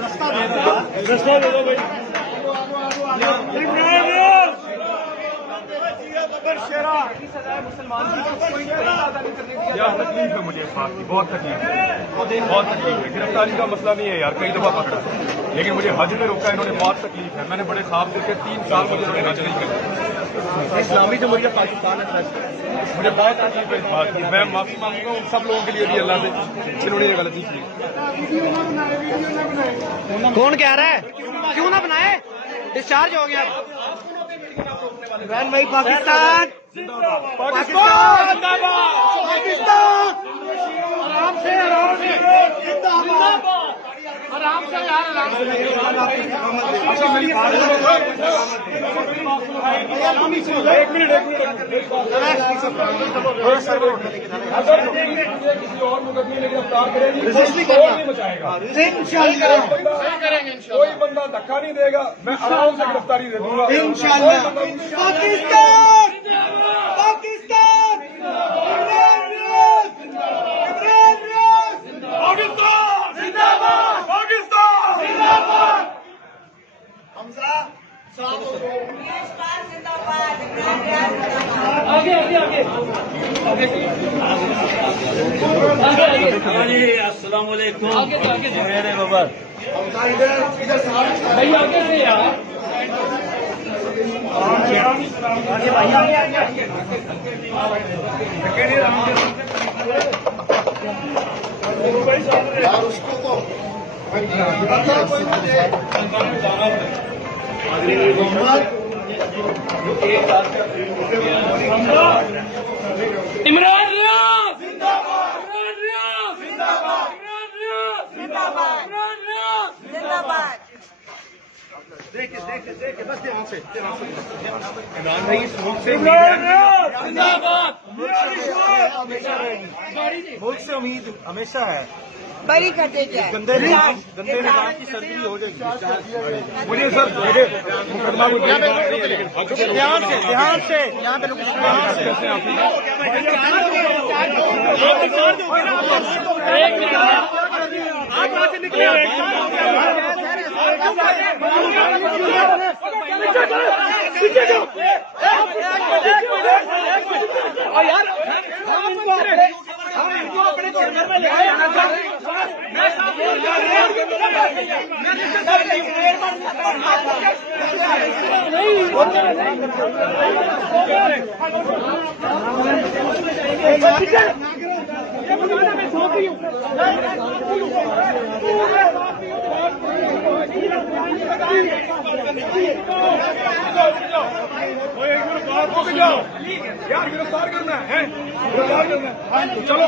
रास्ता दे दो भाई। यार तकलीफ है मुझे इस बात की, बहुत तकलीफ है, बहुत तकलीफ है। गिरफ्तारी का मसला नहीं है यार, कई दफा पकड़ा, लेकिन मुझे हज में रोका इन्होंने, बहुत तकलीफ है। मैंने बड़े ख्वाब देखे, 3 साल मुझे इन्होंने हज नहीं किया। इस्लामी जमहूरिया पाकिस्तान है, मुझे बहुत तकलीफ है इस बात की। मैं माफी मांगूंगा उन सब लोगों के लिए भी अल्लाह से जिन्होंने ये गलती की। कौन कह रहा है क्यों ना बनाए? डिस्चार्ज हो गया इमरान भाई। पाकिस्तान पाकिस्तान पाकिस्तान। आराम से आराम से आराम से यार, आराम से। एक मिनट किसी और मुकदमे में गिरफ्तार करेगी, कोई बंदा धक्का नहीं देगा, मैं आराम से गिरफ्तारी दे दूंगा इंशाअल्लाह। पाकिस्तान पाकिस्तान आगे आगे आगे आगे। अस्सलाम वालेकुम। आगे तो आगे मेरे बाबा भाई, आगे से यार, आगे भाई, आगे आगे। यार उसको तो इमरान रियाज जिंदाबाद, इमरान रियाज जिंदाबाद, इमरान रियाज जिंदाबाद, इमरान रियाज जिंदाबाद। देखिए बस ध्यान से इमरान भाई मुल्क से जिंदाबाद। मुल्क से उम्मीद हमेशा है। बरी करते जाए। गंदे निजाम की सर्जरी हो जाएगी। मुझे सर मेरे मुकदमा को ध्यान से यहाँ पे आप वहाँ से निकले यार, हम इनको अपने घर में ले आना चाहते हैं। मैं सौंप रही हूँ। यार गिरफ्तार करना है, गिरफ्तार करना है, चलो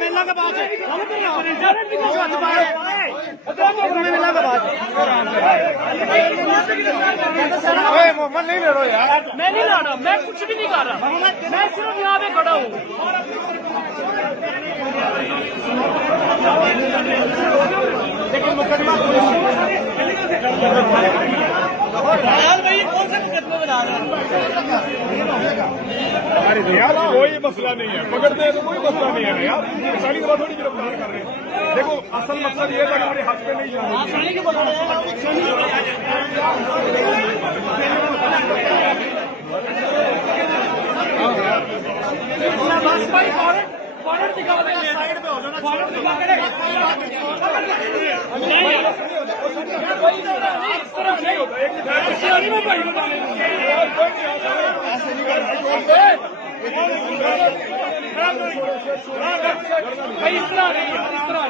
मेला का बात है, मोहम्मद नहीं ले रहा यार। मैं नहीं ला रहा, मैं कुछ भी नहीं कर रहा, मैं सिर्फ यहाँ पे खड़ा हूँ। लेकिन मुकदमा भाई कौन सा मुकदमा बना रहा है? यार कोई मसला नहीं है, पकड़ते हैं तो कोई मसला नहीं है यार, सारी दफा थोड़ी गिरफ्तार कर रहे हैं। देखो असल मकसद ये था कि मेरे हाथ पे नहीं जाना। फॉरन दिखा देंगे, साइड पे हो जाना, फॉरन दिखा के इस तरह नहीं, इस तरह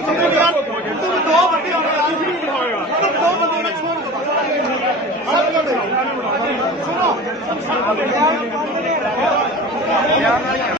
दो बंदे होने दो बंदे छोड़